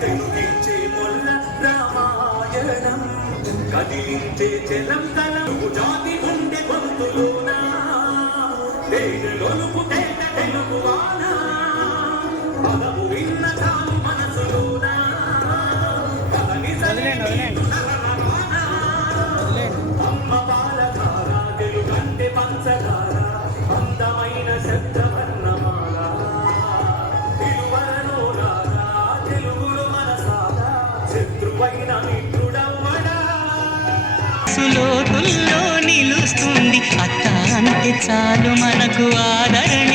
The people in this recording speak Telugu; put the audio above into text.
తెలుగించే మొల్ల రామాయణం కదిలించే జలం తలము జాతి ఉండే గొంతులోన తేనెలొలుపు తేట తెలుగు వానా. సులోతుల్లో నిలుస్తుంది. అత్త అంటే చాలు మనకు ఆదరణ.